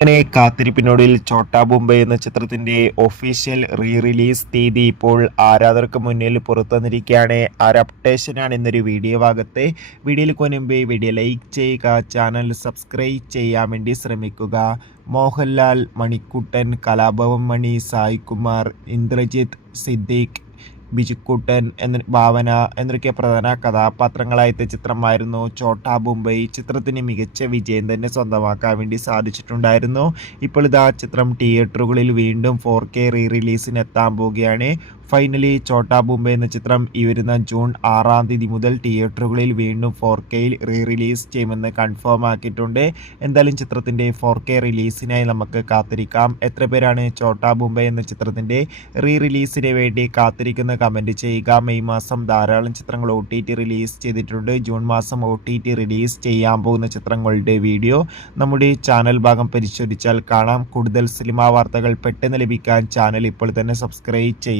അങ്ങനെ കാത്തിരിപ്പിനൊടുവിൽ ചോട്ടാ ബോംബെ എന്ന ചിത്രത്തിന്റെ ഒഫീഷ്യൽ റീ റിലീസ് തീയതി ഇപ്പോൾ ആരാധകർക്ക് മുന്നിൽ പുറത്തു വന്നിരിക്കുകയാണ് ആ ഒരു അപ്ഡേഷനാണ് ഇന്നൊരു വീഡിയോ ഭാഗത്തെ. വീഡിയോയിൽ മുൻപേ വീഡിയോ ലൈക്ക് ചെയ്യുക ചാനൽ സബ്സ്ക്രൈബ് ചെയ്യാൻ വേണ്ടി ശ്രമിക്കുക. മോഹൻലാൽ മണിക്കുട്ടൻ കലാഭവൻ മണി സായികുമാർ ഇന്ദ്രജിത്ത് സിദ്ദീഖ് ബിജുക്കുട്ടൻ എന്ന ഭാവന എന്നൊക്കെ പ്രധാന കഥാപാത്രങ്ങളായ ചിത്രമായിരുന്നു. ചോട്ടാ മുംബൈ ചിത്രത്തിന് മികച്ച വിജയം തന്നെ സ്വന്തമാക്കാൻ വേണ്ടി സാധിച്ചിട്ടുണ്ടായിരുന്നു. ഇപ്പോൾ ഇതാ ചിത്രം തിയേറ്ററുകളിൽ വീണ്ടും ഫോർ കെ റീ റിലീസിന് എത്താൻ പോവുകയാണ്. ഫൈനലി ചോട്ടാ ബുംബൈ എന്ന ചിത്രം ഈ വരുന്ന ജൂൺ ആറാം തീയതി മുതൽ തിയേറ്ററുകളിൽ വീണ്ടും ഫോർ കെയിൽ റീ റിലീസ് ചെയ്യുമെന്ന് കൺഫേം ആക്കിയിട്ടുണ്ട്. എന്തായാലും ചിത്രത്തിന്റെ ഫോർ കെ റിലീസിനായി നമുക്ക് കാത്തിരിക്കാം. എത്ര പേരാണ് ചോട്ടാ ബുംബൈ എന്ന ചിത്രത്തിന്റെ റീ റിലീസിന് വേണ്ടി കാത്തിരിക്കുന്ന കമന്റ് ചെയ്യുക. മെയ് മാസം ധാരാളം ചിത്രങ്ങൾ ഒ ടി ടി റിലീസ് ചെയ്തിട്ടുണ്ട്. ജൂൺ മാസം ഒ ടി ടി റിലീസ് ചെയ്യാൻ പോകുന്ന ചിത്രങ്ങളുടെ വീഡിയോ നമ്മുടെ ചാനൽ ഭാഗം പരിശോധിച്ചാൽ കാണാം. കൂടുതൽ സിനിമാ വാർത്തകൾ പെട്ടെന്ന് ലഭിക്കാൻ ചാനൽ ഇപ്പോൾ തന്നെ സബ്സ്ക്രൈബ് ചെയ്യും